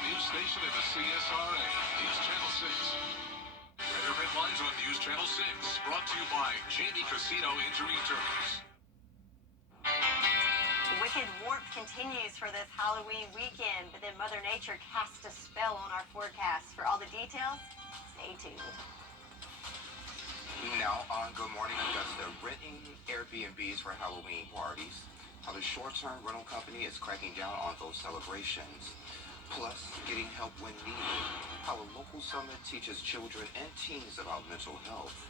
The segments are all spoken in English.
news station in the CSRA, News Channel 6. Weather headlines on News Channel 6, brought to you by Jamie Casino Injury Attorneys. Wicked warmth continues for this Halloween weekend, but then Mother Nature casts a spell on our forecast. For all the details, stay tuned. Now on Good Morning Augusta, renting Airbnbs for Halloween parties, how the short-term rental company is cracking down on those celebrations, plus getting help when needed, how a local summit teaches children and teens about mental health.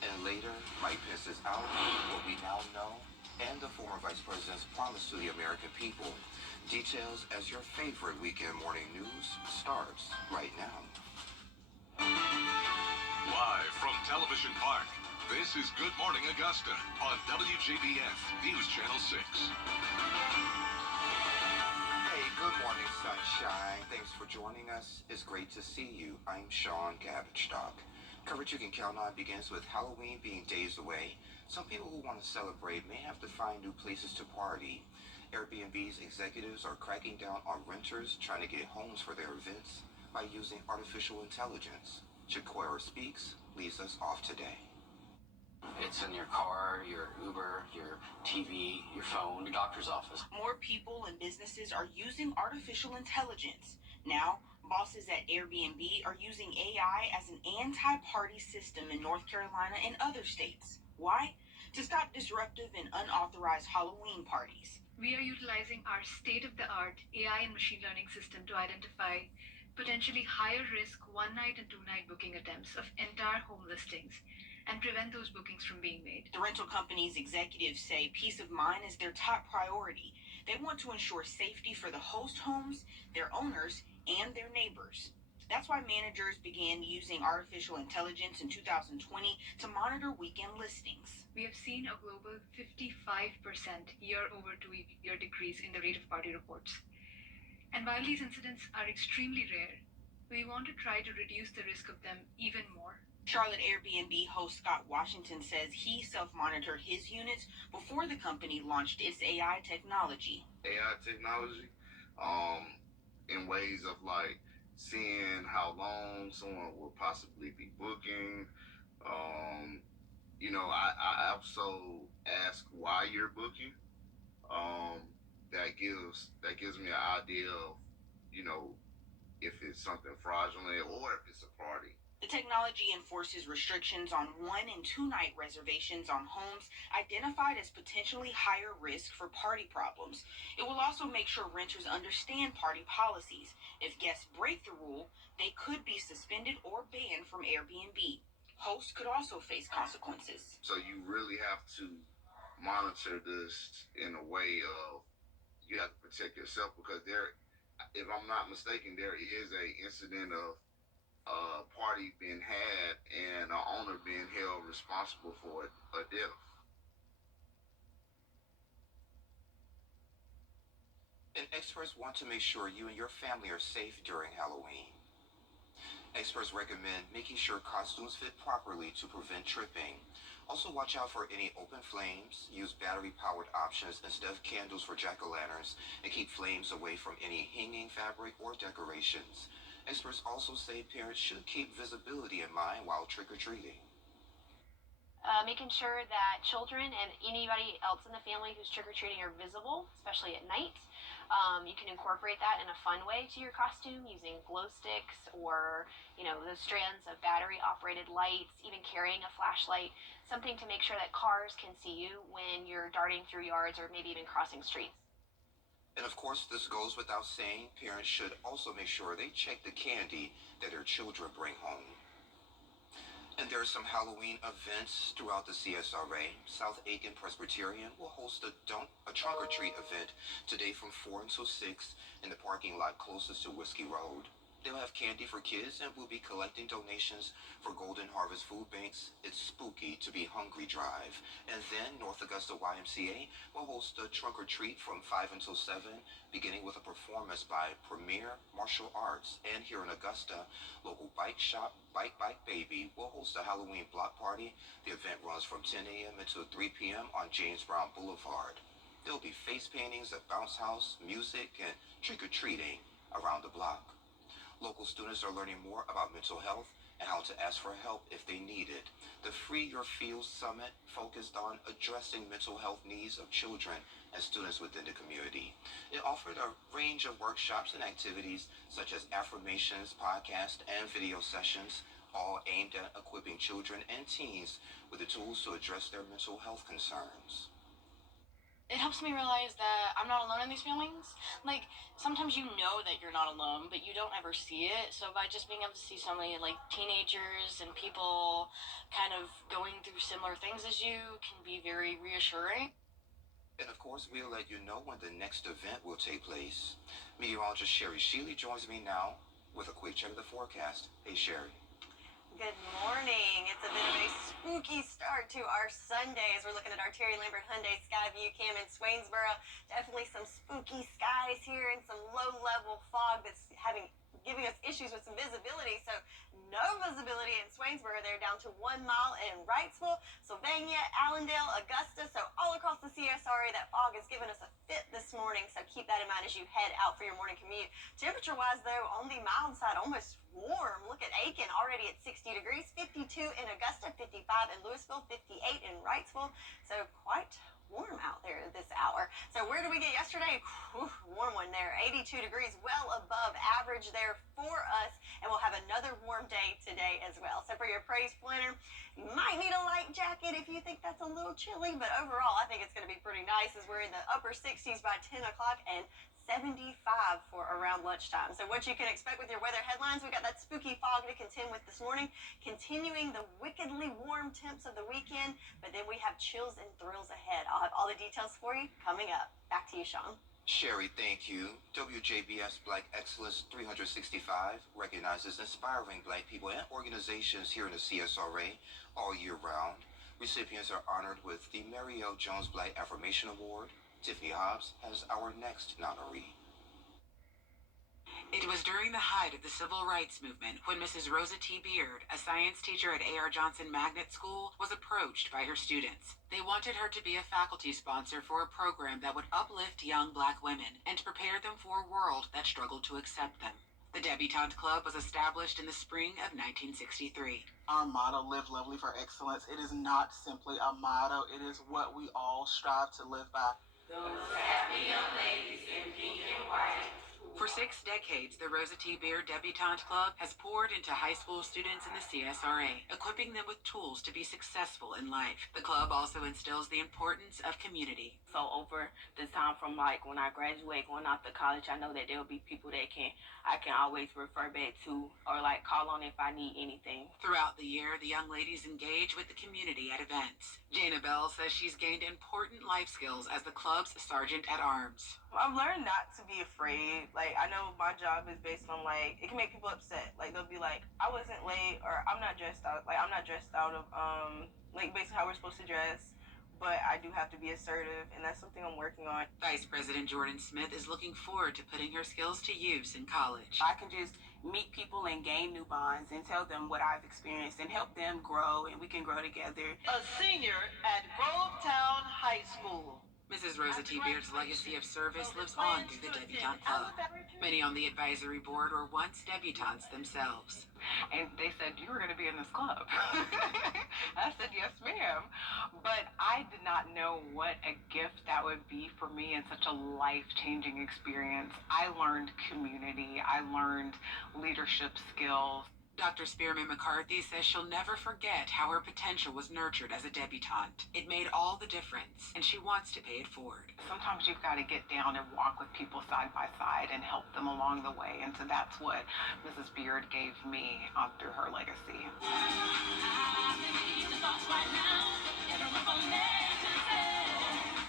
And later, Mike Pence is out, what we now know, and the former vice president's promise to the American people. Details as your favorite weekend morning news starts right now. Live from Television Park, this is Good Morning Augusta on WJBF News Channel 6. Hey, good morning, sunshine. Thanks for joining us. It's great to see you. I'm Sean Gabachstock. Coverage you can count on begins with Halloween being days away. Some people who want to celebrate may have to find new places to party. Airbnb's executives are cracking down on renters trying to get homes for their events by using artificial intelligence. Jaquera Speaks leads us off today. It's in your car, your Uber, your TV, your phone, your doctor's office. More people and businesses are using artificial intelligence. Now, bosses at Airbnb are using AI as an anti-party system in North Carolina and other states. Why? To stop disruptive and unauthorized Halloween parties. We are utilizing our state-of-the-art AI and machine learning system to identify potentially higher risk one-night and two-night booking attempts of entire home listings and prevent those bookings from being made. The rental company's executives say peace of mind is their top priority. They want to ensure safety for the host homes, their owners, and their neighbors. That's why managers began using artificial intelligence in 2020 to monitor weekend listings. We have seen a global 55% year-over-year decrease in the rate of party reports. And while these incidents are extremely rare, we want to try to reduce the risk of them even more. Charlotte Airbnb host Scott Washington says he self-monitored his units before the company launched its AI technology. AI technology, in ways of like seeing how long someone will possibly be booking. I also ask why you're booking. That gives me an idea of, if it's something fraudulent or if it's a party. The technology enforces restrictions on 1- and 2-night reservations on homes identified as potentially higher risk for party problems. It will also make sure renters understand party policies. If guests break the rule, they could be suspended or banned from Airbnb. Hosts could also face consequences. So you really have to monitor this in a way of you have to protect yourself, because if I'm not mistaken, there is a incident of a party being had and an owner being held responsible for a death. And experts want to make sure you and your family are safe during Halloween. Experts recommend making sure costumes fit properly to prevent tripping. Also watch out for any open flames, use battery-powered options instead of candles for jack-o'-lanterns, and keep flames away from any hanging fabric or decorations. Experts also say parents should keep visibility in mind while trick-or-treating. Making sure that children and anybody else in the family who's trick-or-treating are visible, especially at night. You can incorporate that in a fun way to your costume using glow sticks or, the strands of battery-operated lights, even carrying a flashlight, something to make sure that cars can see you when you're darting through yards or maybe even crossing streets. And of course, this goes without saying, parents should also make sure they check the candy that their children bring home. And there are some Halloween events throughout the CSRA. South Aiken Presbyterian will host a trunk-or-treat event today from 4 until 6 in the parking lot closest to Whiskey Road. They'll have candy for kids and will be collecting donations for Golden Harvest Food Bank's It's Spooky to Be Hungry drive. And then North Augusta YMCA will host a trunk-or-treat from 5 until 7, beginning with a performance by Premier Martial Arts. And here in Augusta, local bike shop Bike Baby will host a Halloween block party. The event runs from 10 a.m. until 3 p.m. on James Brown Boulevard. There'll be face paintings, a bounce house, music, and trick-or-treating. around the block. Local students are learning more about mental health and how to ask for help if they need it. The Free Your Fields Summit focused on addressing mental health needs of children and students within the community. It offered a range of workshops and activities such as affirmations, podcast, and video sessions, all aimed at equipping children and teens with the tools to address their mental health concerns. It helps me realize that I'm not alone in these feelings. Like, sometimes you know that you're not alone, but you don't ever see it. So by just being able to see so many, like, teenagers and people kind of going through similar things as you can be very reassuring. And of course, we'll let you know when the next event will take place. Meteorologist Sherry Sheely joins me now with a quick check of the forecast. Hey, Sherry. Good morning. It's a bit of a spooky start to our Sunday as we're looking at our Terry Lambert Hyundai Skyview Cam in Swainsboro. Definitely some spooky skies here and some low-level fog that's giving us issues with some visibility. So no visibility in Swainsboro. They're down to 1 mile in Wrightsville, Sylvania, Allendale, Augusta. So all across the CSRA, that fog has given us a fit this morning. So keep that in mind as you head out for your morning commute. Temperature-wise, though, on the mild side, almost warm. Look at Aiken, already at 60 degrees, 52 in Augusta, 55 in Louisville, 58 in Wrightsville. So quite warm out there this hour. So where did we get yesterday? Whew, warm one there, 82 degrees, well above average there for us. And we'll have another warm day today as well. So for your praise planner, you might need a light jacket if you think that's a little chilly, but overall, I think it's going to be pretty nice as we're in the upper 60s by 10 o'clock and 75 for around lunchtime. So what you can expect with your weather headlines, we got that spooky fog to contend with this morning, continuing the wickedly warm temps of the weekend, but then we have chills and thrills ahead. I'll have all the details for you coming up. Back to you, Sean. Sherry, thank you. WJBF's Black Excellence 365 recognizes inspiring Black people and organizations here in the CSRA all year round. Recipients are honored with the Mary L. Jones Black Affirmation Award. Tiffany Hobbs has our next honoree. It was during the height of the civil rights movement when Mrs. Rosa T. Beard, a science teacher at A.R. Johnson Magnet School, was approached by her students. They wanted her to be a faculty sponsor for a program that would uplift young Black women and prepare them for a world that struggled to accept them. The Debutante Club was established in the spring of 1963. Our motto, Live Lovely for Excellence, it is not simply a motto, it is what we all strive to live by. Those happy young ladies in pink and white. For 6 decades, the Rosa T. Beard Debutante Club has poured into high school students in the CSRA, equipping them with tools to be successful in life. The club also instills the importance of community. So over the time from like when I graduate, going out to college, I know that there will be people that I can always refer back to or like call on if I need anything. Throughout the year, the young ladies engage with the community at events. Jana Bell says she's gained important life skills as the club's sergeant at arms. I've learned not to be afraid. Like, I know my job is based on, like, it can make people upset. Like, they'll be like, I wasn't late, or I'm not dressed out. Like, I'm not dressed out of, like, basically how we're supposed to dress. But I do have to be assertive, and that's something I'm working on. Vice President Jordan Smith is looking forward to putting her skills to use in college. I can just meet people and gain new bonds and tell them what I've experienced and help them grow, and we can grow together. A senior at Grovetown High School. Mrs. Rosa T. Beard's legacy of service lives on through the Debutante Club. Many on the advisory board were once debutantes themselves. And they said, you were going to be in this club. I said, yes, ma'am. But I did not know what a gift that would be for me and such a life-changing experience. I learned community. I learned leadership skills. Dr. Spearman McCarthy says she'll never forget how her potential was nurtured as a debutante. It made all the difference, and she wants to pay it forward. Sometimes you've got to get down and walk with people side by side and help them along the way, and so that's what Mrs. Beard gave me through her legacy.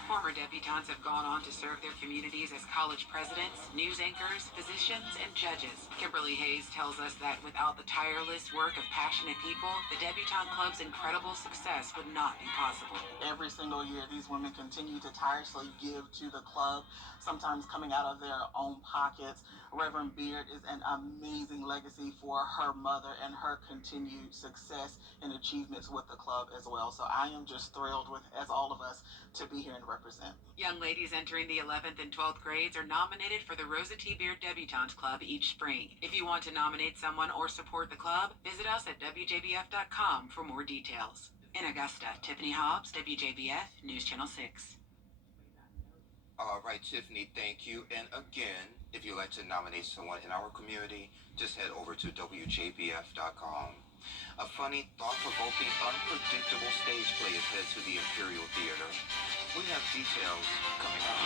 Former debutantes have gone on to serve their communities as college presidents, news anchors, physicians, and judges. Kimberly Hayes tells us that without the tireless work of passionate people, the Debutante Club's incredible success would not be possible. Every single year, these women continue to tirelessly give to the club, sometimes coming out of their own pockets, Reverend Beard is an amazing legacy for her mother and her continued success and achievements with the club as well. So I am just thrilled with, as all of us, to be here and represent. Young ladies entering the 11th and 12th grades are nominated for the Rosa T. Beard Debutante Club each spring. If you want to nominate someone or support the club, visit us at WJBF.com for more details. In Augusta, Tiffany Hobbs, WJBF, News Channel 6. All right, Tiffany, thank you. And again, if you'd like to nominate someone in our community, just head over to WJBF.com. A funny, thought-provoking, unpredictable stage play is headed to the Imperial Theater. We have details coming up.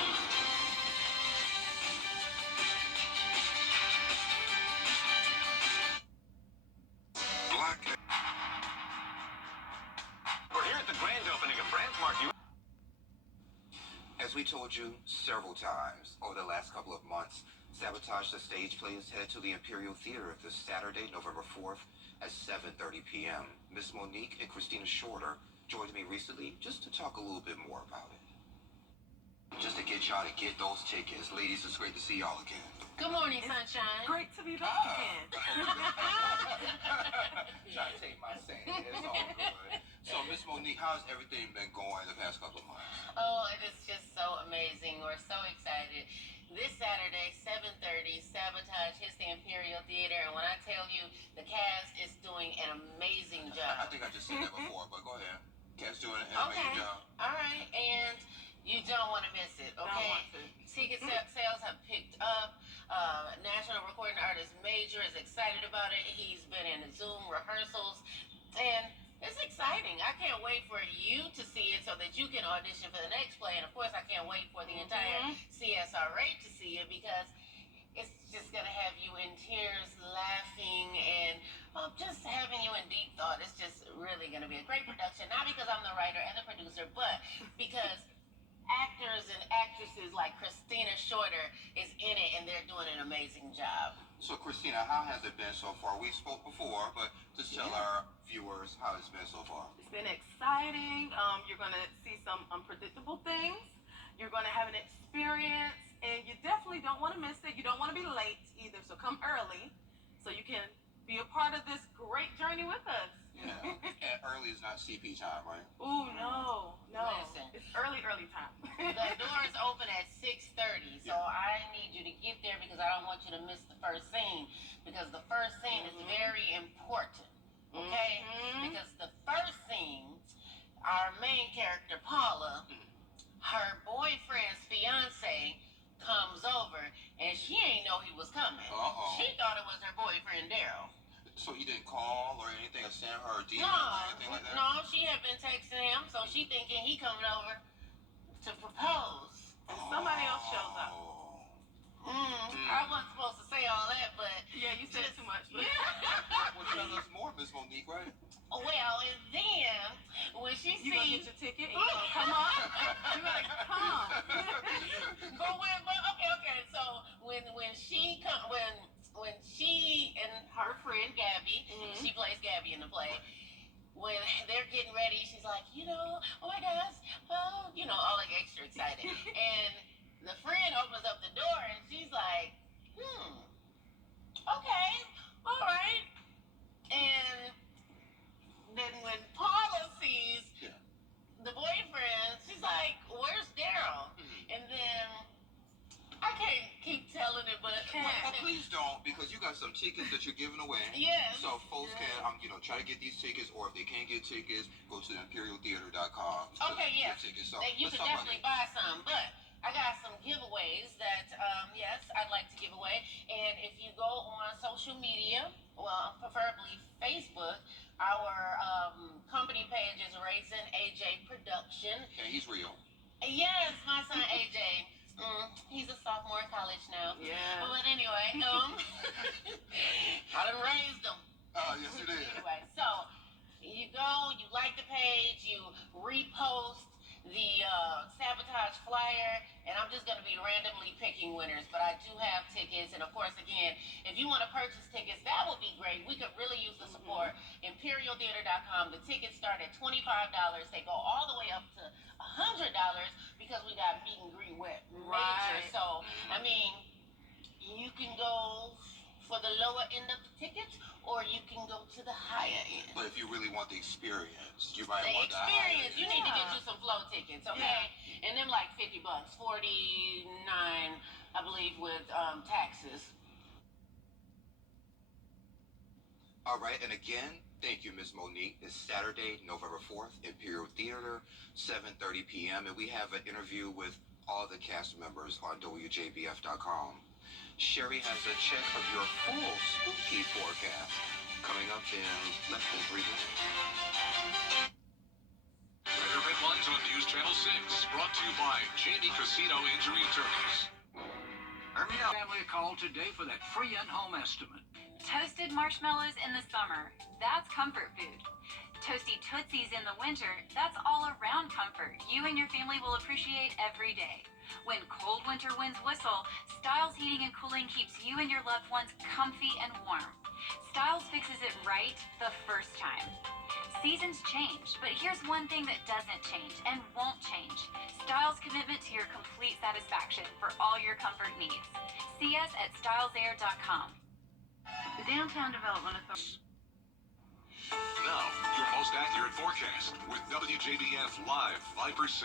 We're here at the grand opening of Brandsmart. As we told you several times over the last couple of months, Sabotage the Stage Play is headed to the Imperial Theater this Saturday, November 4th at 7:30 p.m. Miss Monique and Christina Shorter joined me recently just to talk a little bit more about it. Just to get y'all to get those tickets. Ladies, it's great to see y'all again. Good morning, sunshine. Great to be back again. Trying to take my saying. It's all good. So, Miss Monique, how's everything been going the past couple of months? Oh, it is just so amazing. We're so excited. This Saturday, 7:30, Sabotage hits the Imperial Theater, and when I tell you, the cast is doing an amazing job. I think I just said that before, but go ahead. Cast doing an amazing job. All right, and you don't want to miss it, okay? Ticket sales have picked up. National recording artist Major is excited about it. He's been in Zoom rehearsals, and it's exciting. I can't wait for you to see it so that you can audition for the next play. And of course, I can't wait for the entire CSRA to see it because it's just going to have you in tears, laughing, and just having you in deep thought. It's just really going to be a great production. Not because I'm the writer and the producer, but because actors and actresses like Christina Shorter is in it, and they're doing an amazing job. So, Christina, how has it been so far? We spoke before, but just tell our viewers how it's been so far. It's been exciting. You're going to see some unpredictable things. You're going to have an experience, and you definitely don't want to miss it. You don't want to be late either, so come early so you can be a part of this great journey with us. Yeah, and early is not CP time, right? Ooh, no. Listen. It's early time. The doors open at 6:30, so I need you to get there because I don't want you to miss the first scene, because the first scene is very important, okay? Because the first scene, our main character, Paula, her boyfriend's fiance comes over, and she ain't know he was coming. She thought it was her boyfriend, Daryl. So he didn't call or anything, or send her a DM or anything like that? No, she had been texting him, so she thinking he coming over to propose. And somebody else shows up. I wasn't supposed to say all that, but... Yeah, you said too much. But... Well, tell us more, Miss Monique, right? Well, and then, when she You gonna get your ticket and you gonna come up? You gotta come. Okay, so when she and her friend Gabby, she plays Gabby in the play, when they're getting ready, she's like, oh my gosh, all like extra excited. And the friend opens up the door and she's like, okay, all right. And then when Paula sees the boyfriend, she's like, where's Daryl? And then I can't keep telling it, but please don't, because you got some tickets that you're giving away. Yes. So folks can, try to get these tickets, or if they can't get tickets, go to imperialtheater.com. Okay, yes. Tickets. So you can definitely buy some, but I got some giveaways that, yes, I'd like to give away. And if you go on social media, well, preferably Facebook, our company page is Raisin AJ Production. And he's real. Yes, my son AJ. He's a sophomore in college now. Yeah. But anyway, I done raised him. Yes, you did. Anyway, so you go, you like the page, you repost the Sabotage flyer, and I'm just going to be randomly picking winners. But I do have tickets, and of course, again, if you want to purchase tickets, that would be great. We could really use the support. ImperialTheater.com. The tickets start at $25. They go all the way up to $100 because we got meet and greet with Major. So, I mean, you can go for the lower end of the tickets, or you can go to the higher end. But if you really want the experience, you might The want the higher experience, you need to get you some flow tickets, okay? And them like $50, 49, I believe, with taxes. All right, and again, thank you, Ms. Monique. It's Saturday, November 4th, Imperial Theater, 7:30 p.m., and we have an interview with all the cast members on WJBF.com. Sherry has a check of your full spooky forecast coming up in less than 3 minutes. Red or red lines on News Channel 6, brought to you by Jamie Casino Injury Attorneys. Armenia family called today for that free in-home estimate. Toasted marshmallows in the summer, that's comfort food. Toasty Tootsies in the winter, that's all around comfort you and your family will appreciate every day. When cold winter winds whistle, Styles Heating and Cooling keeps you and your loved ones comfy and warm. Styles fixes it right the first time. Seasons change, but here's one thing that doesn't change and won't change. Styles' commitment to your complete satisfaction for all your comfort needs. See us at stylesair.com. The Downtown Development Authority. Now, your most accurate forecast with WJBF Live Viper 6.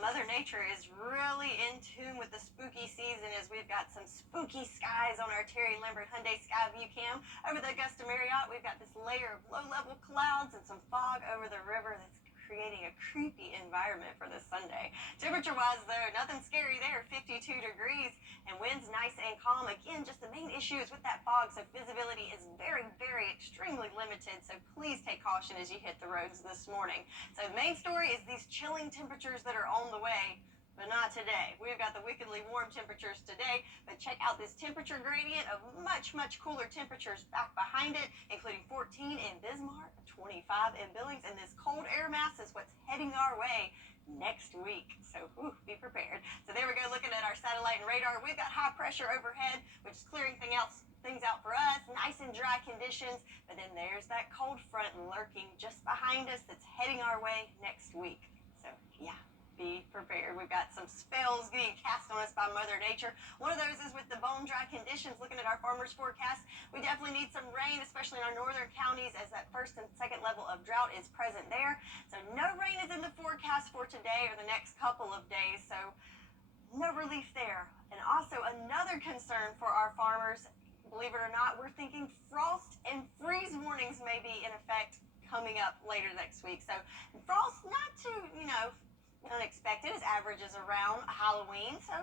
Mother Nature is really in tune with the spooky season as we've got some spooky skies on our Terry Lambert Hyundai Skyview Cam. Over the Augusta Marriott, we've got this layer of low-level clouds and some fog over the river that's creating a creepy environment for this Sunday. Temperature-wise, though, nothing scary there, 52 degrees, and winds nice and calm. Again, just the main issue is with that fog, so visibility is very, very extremely limited, so please take caution as you hit the roads this morning. So the main story is these chilling temperatures that are on the way. But not today. We've got the wickedly warm temperatures today, but check out this temperature gradient of much, much cooler temperatures back behind it, including 14 in Bismarck, 25 in Billings, and this cold air mass is what's heading our way next week. So be prepared. So there we go, looking at our satellite and radar. We've got high pressure overhead, which is clearing things out for us, nice and dry conditions, but then there's that cold front lurking just behind us that's heading our way next week. So yeah, be prepared. We've got some spells getting cast on us by Mother Nature. One of those is with the bone dry conditions. Looking at our farmers forecast, we definitely need some rain, especially in our northern counties, as that first and second level of drought is present there. So no rain is in the forecast for today or the next couple of days, so no relief there. And also another concern for our farmers, believe it or not, we're thinking frost and freeze warnings may be in effect coming up later next week. So frost, not too, unexpected, as averages around Halloween, so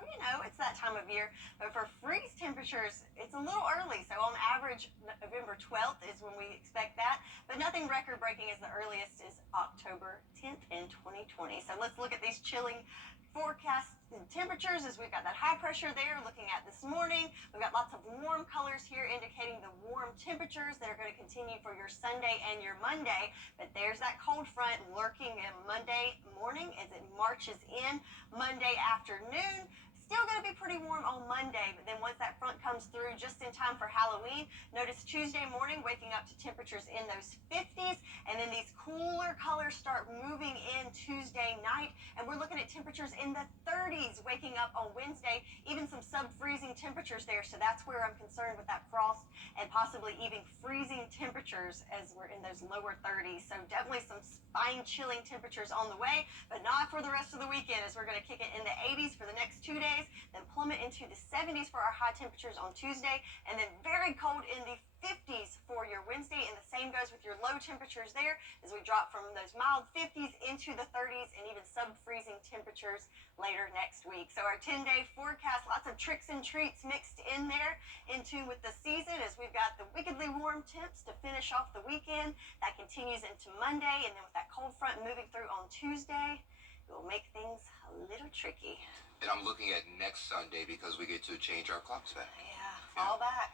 it's that time of year. But for freeze temperatures, it's a little early, so on average November 12th is when we expect that, but nothing record breaking, as the earliest is October 10th in 2020. So let's look at these chilling forecast temperatures as we've got that high pressure there looking at this morning. We've got lots of warm colors here indicating the warm temperatures that are going to continue for your Sunday and your Monday, but there's that cold front lurking in Monday morning as it marches in Monday afternoon. Still going to be pretty warm on Monday, but then once that front comes through just in time for Halloween, notice Tuesday morning waking up to temperatures in those 50s, and then these cooler colors start moving in Tuesday night, and we're looking at temperatures in the 30s waking up on Wednesday, even some sub-freezing temperatures there, so that's where I'm concerned with that frost and possibly even freezing temperatures as we're in those lower 30s. So definitely some spine-chilling temperatures on the way, but not for the rest of the weekend, as we're going to kick it in the 80s for the next 2 days, then plummet into the 70s for our high temperatures on Tuesday, and then very cold in the 50s for your Wednesday, and the same goes with your low temperatures there as we drop from those mild 50s into the 30s and even sub-freezing temperatures later next week. So our 10-day forecast, lots of tricks and treats mixed in there, in tune with the season, as we've got the wickedly warm temps to finish off the weekend. That continues into Monday, and then with that cold front moving through on Tuesday, it will make things a little tricky. And I'm looking at next Sunday because we get to change our clocks back. Yeah, all back.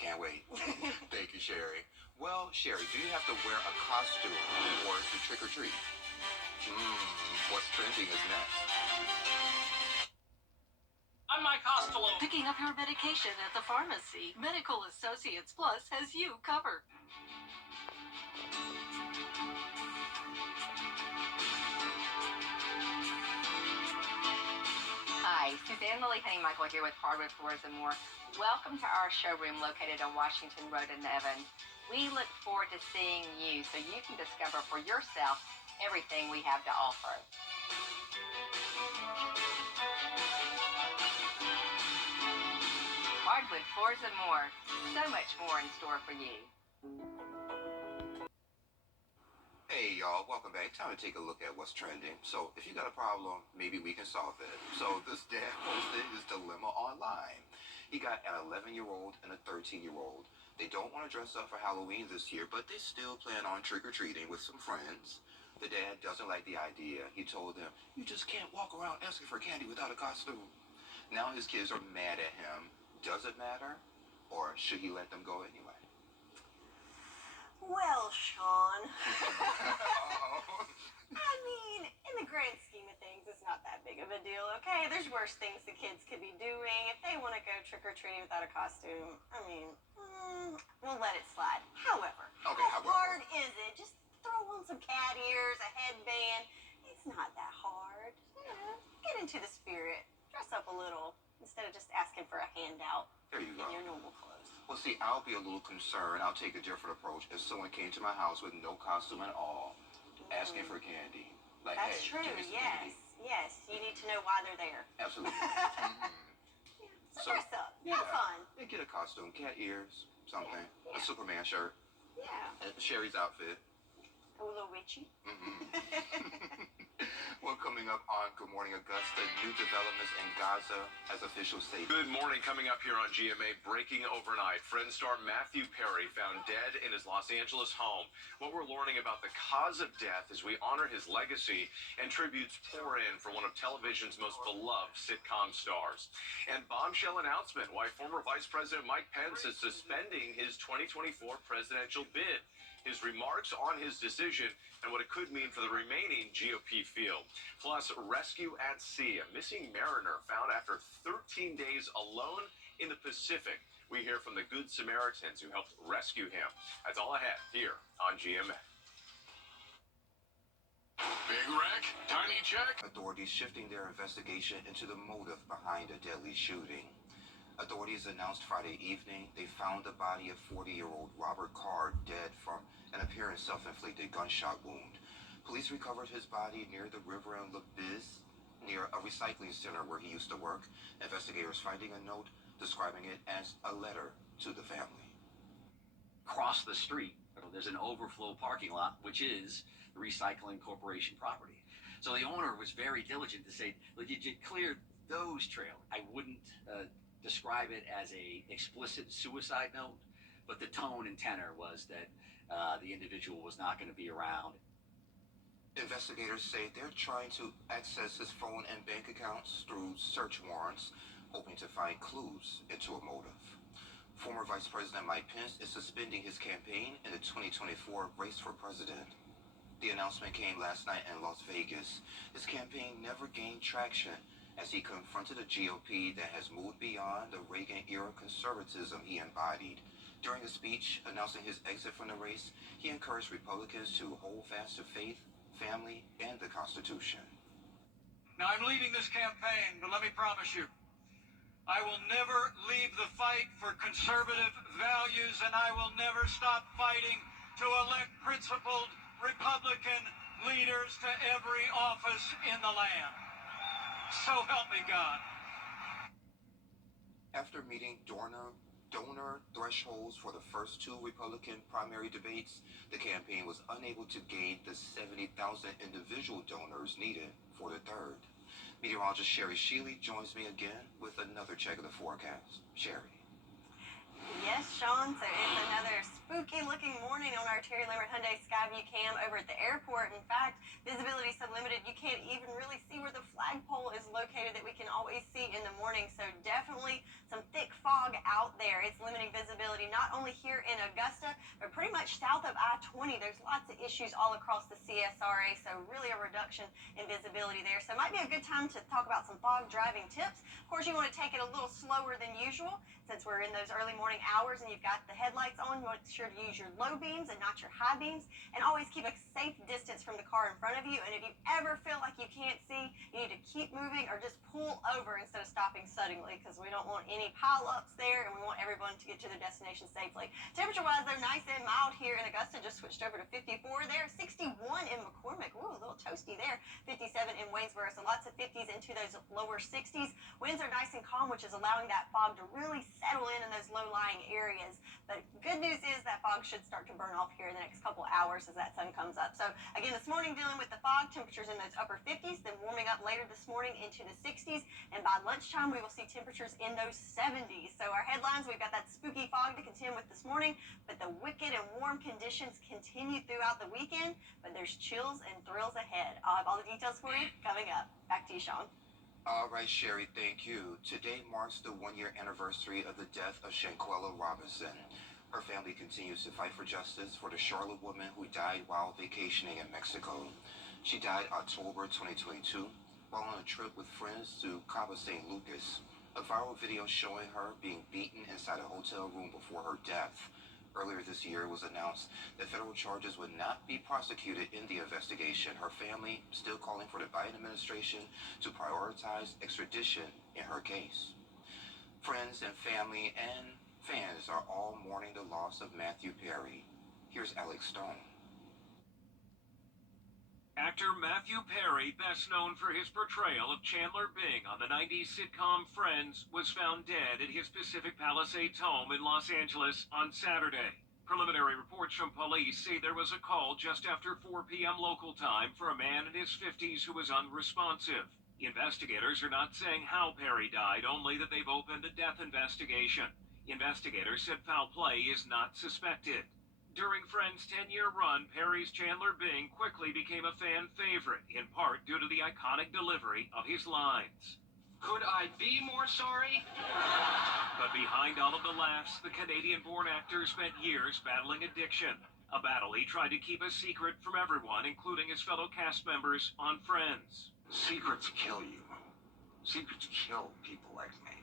Can't wait. Thank you, Sherry. Well, Sherry, do you have to wear a costume in order to trick or treat? What's trending is next. I'm Mike Costello. Picking up your medication at the pharmacy. Medical Associates Plus has you covered. Hi, Hi, Suzanne Lily Honeymichael here with Hardwood Floors and More. Welcome to our showroom located on Washington Road in Evans. We look forward to seeing you so you can discover for yourself everything we have to offer. Hardwood Floors and More. So much more in store for you. Hey y'all, welcome back. Time to take a look at what's trending. So if you got a problem, maybe we can solve it. So this dad posted his dilemma online. He got an 11-year-old and a 13-year-old. They don't want to dress up for Halloween this year, but they still plan on trick-or-treating with some friends. The dad doesn't like the idea. He told them, "You just can't walk around asking for candy without a costume." Now his kids are mad at him. Does it matter? Or should he let them go anyway? Well, Sean. I mean, in the grand scheme of things, it's not that big of a deal, okay? There's worse things the kids could be doing. If they want to go trick-or-treating without a costume, I mean, we'll let it slide. However, how hard is it? Just throw on some cat ears, a headband. It's not that hard. You know, get into the spirit. Dress up a little instead of just asking for a handout in your normal clothes. Well, see, I'll be a little concerned. I'll take a different approach if someone came to my house with no costume at all, asking for candy. Like, That's hey, true, give me some yes. candy. Yes, you need to know why they're there. Absolutely. So dress up. Have fun. Yeah, get a costume, cat ears, something, a Superman shirt, Yeah. Sherry's outfit. A little witchy. Well, coming up on Good Morning Augusta, new developments in Gaza as officials say. Good morning. Coming up here on GMA, breaking overnight. Friends star Matthew Perry found dead in his Los Angeles home. What we're learning about the cause of death as we honor his legacy, and tributes pour in for one of television's most beloved sitcom stars. And bombshell announcement why former Vice President Mike Pence is suspending his 2024 presidential bid. His remarks on his decision and what it could mean for the remaining GOP field. Plus, rescue at sea. A missing mariner found after 13 days alone in the Pacific. We hear from the Good Samaritans who helped rescue him. That's all ahead here on GMA. Big wreck, tiny check. Authorities shifting their investigation into the motive behind a deadly shooting. Authorities announced Friday evening they found the body of 40-year-old Robert Carr dead from an apparent self-inflicted gunshot wound. Police recovered his body near the river in Biz, near a recycling center where he used to work. Investigators finding a note describing it as a letter to the family. Across the street, there's an overflow parking lot, which is the Recycling Corporation property. So the owner was very diligent to say, look, you cleared those trailers. I wouldn't describe it as a explicit suicide note, but the tone and tenor was that the individual was not going to be around. Investigators say they're trying to access his phone and bank accounts through search warrants, hoping to find clues into a motive. Former Vice President Mike Pence is suspending his campaign in the 2024 race for president. The announcement came last night in Las Vegas. His campaign never gained traction as he confronted a GOP that has moved beyond the Reagan-era conservatism he embodied. During a speech announcing his exit from the race, he encouraged Republicans to hold fast to faith, family, and the Constitution. Now, I'm leading this campaign, but let me promise you, I will never leave the fight for conservative values, and I will never stop fighting to elect principled Republican leaders to every office in the land. So help me God. After meeting donor thresholds for the first two Republican primary debates, the campaign was unable to gain the 70,000 individual donors needed for the third. Meteorologist Sherry Sheely joins me again with another check of the forecast. Sherry. Yes, Sean, so it's another spooky-looking morning on our Terry Lambert Hyundai Skyview cam over at the airport. In fact, visibility is so limited you can't even really see where the flagpole is located that we can always see in the morning. So definitely some thick fog out out there. It's limiting visibility not only here in Augusta, but pretty much south of I-20. There's lots of issues all across the CSRA, so really a reduction in visibility there. So it might be a good time to talk about some fog driving tips. Of course, you want to take it a little slower than usual since we're in those early morning hours and you've got the headlights on. You want to be sure to use your low beams and not your high beams, and always keep a safe distance from the car in front of you. And if you ever feel like you can't see, you need to keep moving or just pull over instead of stopping suddenly, because we don't want any pile-ups there and we want everyone to get to their destination safely. Temperature-wise, they're nice and mild here in Augusta. Just switched over to 54 there. 61 in McCormick. Ooh, a little toasty there. 57 in Waynesboro. So lots of 50s into those lower 60s. Winds are nice and calm, which is allowing that fog to really settle in those low-lying areas. But good news is that fog should start to burn off here in the next couple hours as that sun comes up. So again, this morning dealing with the fog, temperatures in those upper 50s, then warming up later this morning into the 60s. And by lunchtime, we will see temperatures in those 70s. So our headlines, we've got that spooky fog to contend with this morning, but the wicked and warm conditions continue throughout the weekend. But there's chills and thrills ahead. I'll have all the details for you coming up. Back to you, Sean. All right, Sherry, thank you. Today marks the one-year anniversary of the death of Shanquella Robinson. Her family continues to fight for justice for the Charlotte woman who died while vacationing in Mexico. She died October 2022 while on a trip with friends to Cabo San Lucas. A viral video showing her being beaten inside a hotel room before her death. Earlier this year, it was announced that federal charges would not be prosecuted in the investigation. Her family still calling for the Biden administration to prioritize extradition in her case. Friends and family and fans are all mourning the loss of Matthew Perry. Here's Alex Stone. Actor Matthew Perry, best known for his portrayal of Chandler Bing on the 90s sitcom Friends, was found dead at his Pacific Palisades home in Los Angeles on Saturday. Preliminary reports from police say there was a call just after 4 p.m. local time for a man in his 50s who was unresponsive. Investigators are not saying how Perry died, only that they've opened a death investigation. Investigators said foul play is not suspected. During Friends' 10-year run, Perry's Chandler Bing quickly became a fan favorite, in part due to the iconic delivery of his lines. Could I be more sorry? But behind all of the laughs, the Canadian-born actor spent years battling addiction, a battle he tried to keep a secret from everyone, including his fellow cast members on Friends. Secrets kill you. Secrets kill people like me.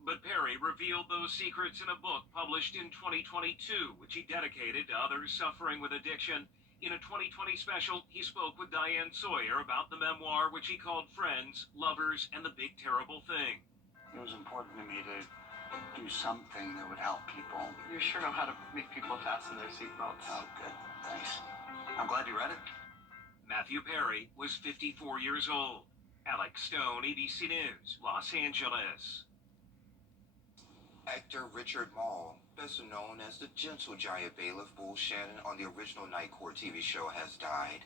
But Perry revealed those secrets in a book published in 2022, which he dedicated to others suffering with addiction. In a 2020 special, he spoke with Diane Sawyer about the memoir, which he called Friends, Lovers, and the Big Terrible Thing. It was important to me to do something that would help people. You sure know how to make people fasten their seatbelts. Oh, good. Thanks. I'm glad you read it. Matthew Perry was 54 years old. Alex Stone, ABC News, Los Angeles. Actor Richard Mall, best known as the gentle giant bailiff Bull Shannon on the original Night Court TV show, has died.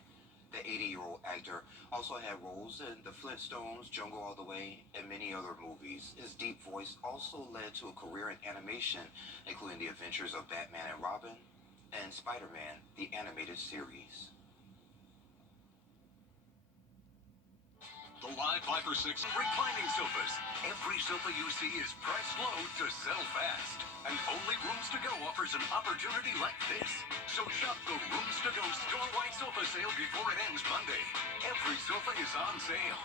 The 80-year-old actor also had roles in The Flintstones, Jungle All the Way, and many other movies. His deep voice also led to a career in animation, including The Adventures of Batman and Robin and Spider-Man, the animated series. The Live 5 for 6 reclining sofas. Every sofa you see is priced low to sell fast. And only Rooms to Go offers an opportunity like this. So shop the Rooms to Go store-wide sofa sale before it ends Monday. Every sofa is on sale.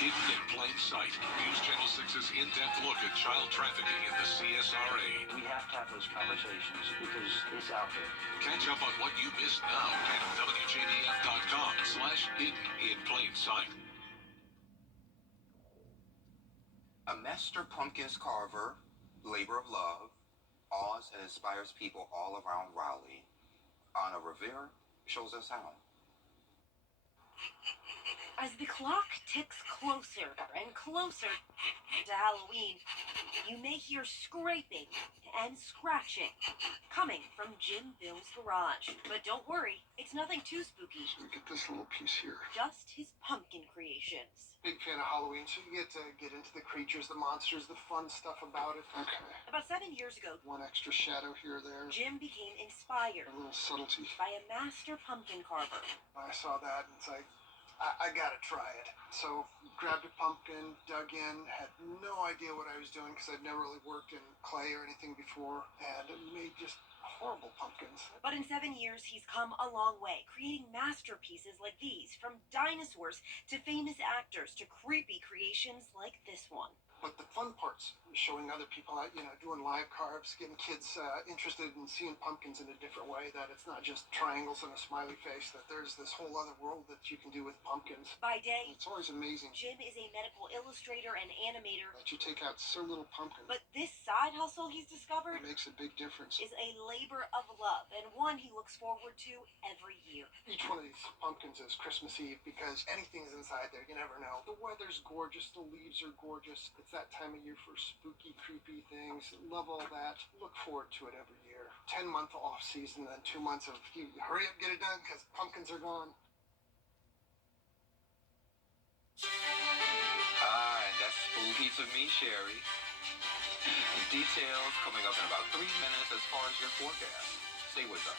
Hidden in plain sight. News Channel 6's in-depth look at child trafficking in the CSRA. We have to have those conversations because it's out there. Catch up on what you missed now at WJBF.com/hidden in plain sight. A master pumpkins carver, labor of love, awes and inspires people all around Raleigh. Anna Rivera shows us how. As the clock ticks closer and closer to Halloween, you may hear scraping and scratching coming from Jim Bill's garage. But don't worry, it's nothing too spooky. So we get this little piece here. Just his pumpkin creations. Big fan of Halloween, so you get to get into the creatures, the monsters, the fun stuff about it. Okay. About 7 years ago, One extra shadow here or there. Jim became inspired A little subtlety. by a master pumpkin carver. I saw that and it's like, I gotta try it. So grabbed a pumpkin, dug in, had no idea what I was doing because I'd never really worked in clay or anything before, and made just horrible pumpkins. But in 7 years, he's come a long way, creating masterpieces like these, from dinosaurs to famous actors to creepy creations like this one. But the fun part's showing other people out, doing live carves, getting kids interested in seeing pumpkins in a different way, that it's not just triangles and a smiley face, that there's this whole other world that you can do with pumpkins. By day, it's always amazing. Jim is a medical illustrator and animator. That you take out so little pumpkin. But this side hustle he's discovered It makes a big difference. is a labor of love, and one he looks forward to every year. Each one of these pumpkins is Christmas Eve because anything's inside there. You never know. The weather's gorgeous. The leaves are gorgeous. It's that time of year for spooky, creepy things. Love all that. Look forward to it every year. 10-month off season, then 2 months of you hurry up, get it done because pumpkins are gone. And that's Spooky to me, Sherry. Details coming up in about 3 minutes as far as your forecast. Stay with us.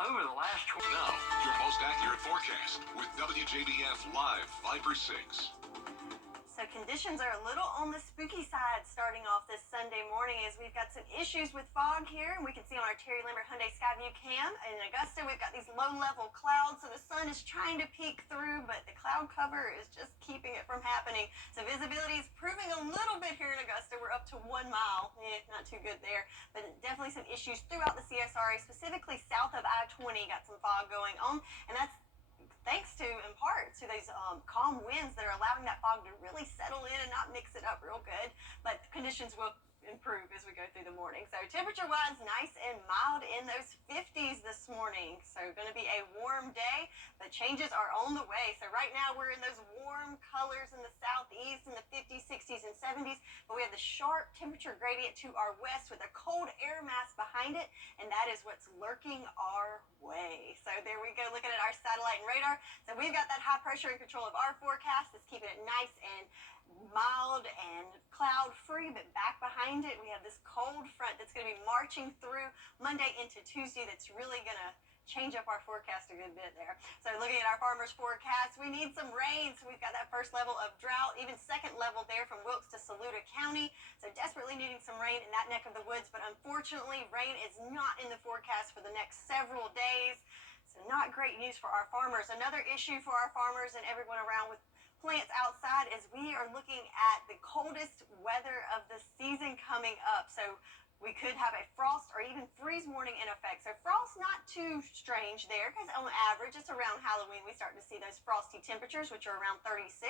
Over the last Now, your most accurate forecast with WJBF Live 5 for 6. So conditions are a little on the spooky side starting off this Sunday morning as we've got some issues with fog here. And we can see on our Terry Lambert Hyundai Skyview cam. In Augusta, we've got these low-level clouds, so the sun is trying to peek through, but the cloud cover is just keeping it from happening. So visibility is improving a little bit here in Augusta. We're up to 1 mile. Not too good there, but definitely some issues throughout the CSRA, specifically south of I-20. Got some fog going on, and that's thanks to, in part, to these calm winds that are allowing that fog to really settle in and not mix it up real good. But conditions will improve as we go through the morning. So temperature-wise, nice and mild in those 50s this morning. So going to be a warm day, but changes are on the way. So right now we're in those warm colors in the southeast in the 50s, 60s, and 70s. But we have the sharp temperature gradient to our west with a cold air mass behind it, and that is what's lurking our way. So there we go, looking at our satellite and radar. So we've got that high pressure in control of our forecast. It's keeping it nice and mild and cloud-free, but back behind it, we have this cold front that's going to be marching through Monday into Tuesday that's really going to change up our forecast a good bit there. So looking at our farmers' forecast, we need some rain. So we've got that first level of drought, even second level there from Wilkes to Saluda County. So desperately needing some rain in that neck of the woods, but unfortunately, rain is not in the forecast for the next several days. So not great news for our farmers. Another issue for our farmers and everyone around with plants outside is we are looking at the coldest weather of the season coming up. So we could have a frost or even freeze warning in effect. So frost not too strange there because on average it's around Halloween we start to see those frosty temperatures, which are around 36.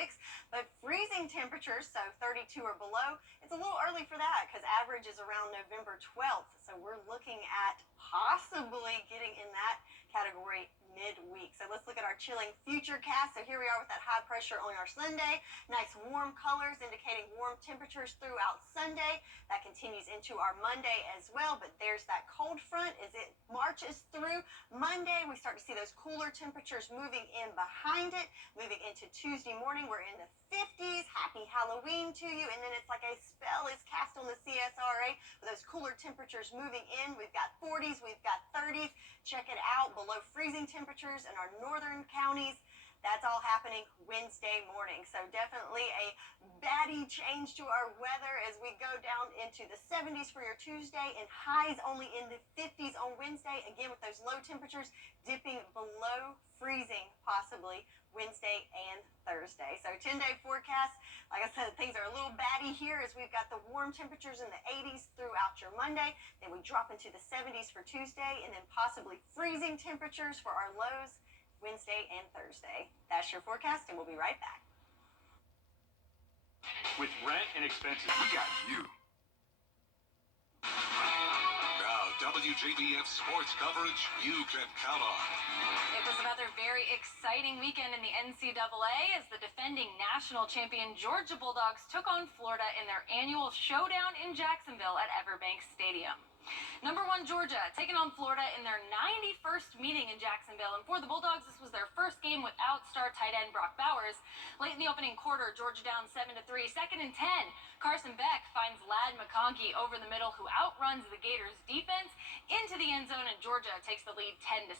But freezing temperatures, so 32 or below, it's a little early for that because average is around November 12th. So we're looking at possibly getting in that category midweek. So let's look at our chilling future cast. So here we are with that high pressure on our Sunday. Nice warm colors indicating warm temperatures throughout Sunday. That continues into our Monday as well, but there's that cold front as it marches through Monday. We start to see those cooler temperatures moving in behind it. Moving into Tuesday morning, we're in the 50s. Happy Halloween to you. And then it's like a spell is cast on the CSRA with those cooler temperatures moving in. We've got 40s, we've got 30s. Check it out, below freezing temperatures in our northern counties. That's all happening Wednesday morning. So definitely a baddie change to our weather as we go down into the 70s for your Tuesday and highs only in the 50s on Wednesday. Again, with those low temperatures dipping below freezing possibly Wednesday and Thursday. So 10-day forecast. Like I said, things are a little batty here as we've got the warm temperatures in the 80s throughout your Monday. Then we drop into the 70s for Tuesday and then possibly freezing temperatures for our lows Wednesday and Thursday. That's your forecast, and we'll be right back. With rent and expenses, we got you. Now, WJBF sports coverage you can count on. It was another very exciting weekend in the NCAA as the defending national champion Georgia Bulldogs took on Florida in their annual showdown in Jacksonville at Everbank Stadium. Number 1 Georgia taking on Florida in their 91st meeting in Jacksonville, and for the Bulldogs this was their first game without star tight end Brock Bowers. Late in the opening quarter, Georgia down 7-3, second and 10. Carson Beck finds Ladd McConkey over the middle, who outruns the Gators defense into the end zone, and Georgia takes the lead 10-7.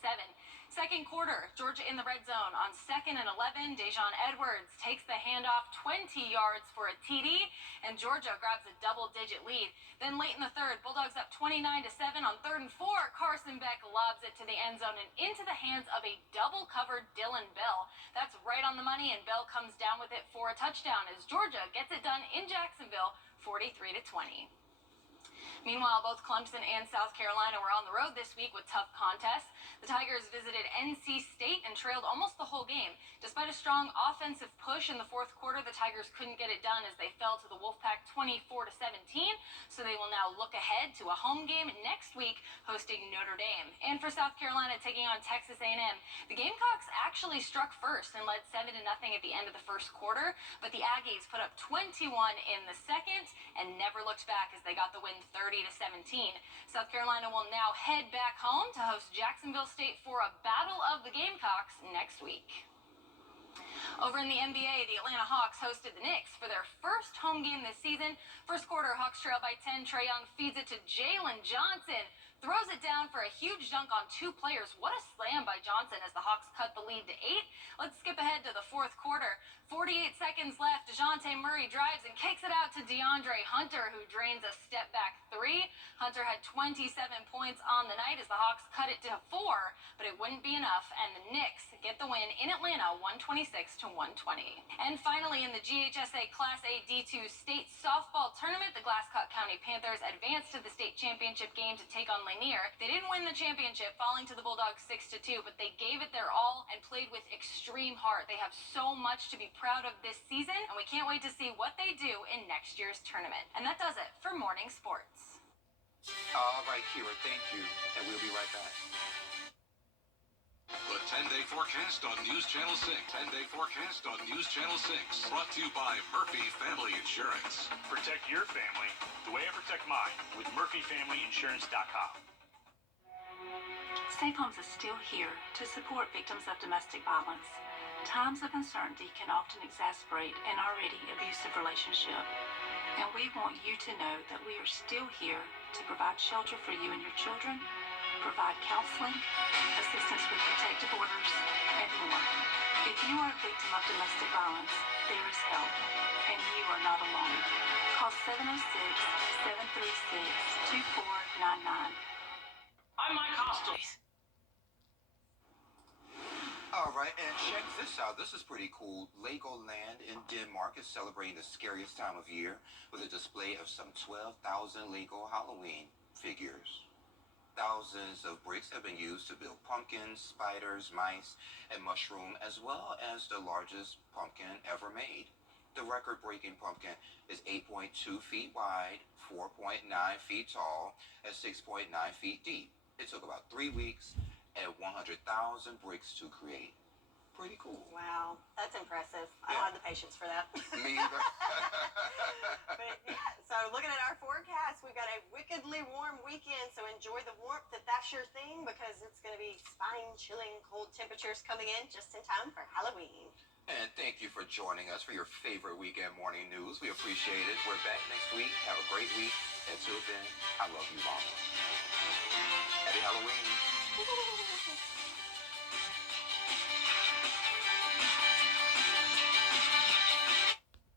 Second quarter, Georgia in the red zone on 2nd and 11. Dejon Edwards takes the handoff 20 yards for a TD, and Georgia grabs a double-digit lead. Then late in the third, Bulldogs up 29-7 on 3rd and 4. Carson Beck lobs it to the end zone and into the hands of a double-covered Dylan Bell. That's right on the money, and Bell comes down with it for a touchdown as Georgia gets it done in Jacksonville, 43-20. Meanwhile, both Clemson and South Carolina were on the road this week with tough contests. The Tigers visited NC State and trailed almost the whole game. Despite a strong offensive push in the fourth quarter, the Tigers couldn't get it done as they fell to the Wolfpack 24-17. So they will now look ahead to a home game next week hosting Notre Dame. And for South Carolina taking on Texas A&M, the Gamecocks actually struck first and led 7-0 at the end of the first quarter. But the Aggies put up 21 in the second and never looked back as they got the win 30-17. South Carolina will now head back home to host Jacksonville State for a battle of the Gamecocks next week. Over in the NBA, the Atlanta Hawks hosted the Knicks for their first home game this season. First quarter, Hawks trail by 10. Trae Young feeds it to Jalen Johnson. Throws it down for a huge dunk on two players. What a slam by Johnson as the Hawks cut the lead to 8. Let's skip ahead to the fourth quarter. 48 seconds left. DeJounte Murray drives and kicks it out to DeAndre Hunter, who drains a step-back 3. Hunter had 27 points on the night as the Hawks cut it to 4, but it wouldn't be enough, and the Knicks get the win in Atlanta, 126-120. And finally, in the GHSA Class A D2 state softball tournament, the Glasscock County Panthers advanced to the state championship game to take on Lanier. They didn't win the championship, falling to the Bulldogs 6-2, but they gave it their all and played with extreme heart. They have so much to be proud of this season, and we can't wait to see what they do in next year's tournament. And that does it for Morning Sports. All right, Kira, thank you, and we'll be right back. The 10-day forecast on News Channel 6. 10-day forecast on News Channel 6. Brought to you by Murphy Family Insurance. Protect your family the way I protect mine with MurphyFamilyInsurance.com. Safe Homes is still here to support victims of domestic violence. Times of uncertainty can often exasperate an already abusive relationship. And we want you to know that we are still here to provide shelter for you and your children, provide counseling, assistance with protective orders, and more. If you are a victim of domestic violence, there is help, and you are not alone. Call 706-736-2499. I'm Mike Hostel. All right, and check this out. This is pretty cool. Legoland in Denmark is celebrating the scariest time of year with a display of some 12,000 Lego Halloween figures. Thousands of bricks have been used to build pumpkins, spiders, mice, and mushroom, as well as the largest pumpkin ever made. The record-breaking pumpkin is 8.2 feet wide, 4.9 feet tall, and 6.9 feet deep. It took about 3 weeks and 100,000 bricks to create. Pretty cool. Wow, that's impressive. I don't have the patience for that. Me either. But yeah, so looking at our forecast, we've got a wickedly warm weekend, so enjoy the warmth if that's your thing, because it's going to be spine-chilling cold temperatures coming in just in time for Halloween. And thank you for joining us for your favorite weekend morning news. We appreciate it. We're back next week. Have a great week. Until then, I love you, Mama. Happy Halloween.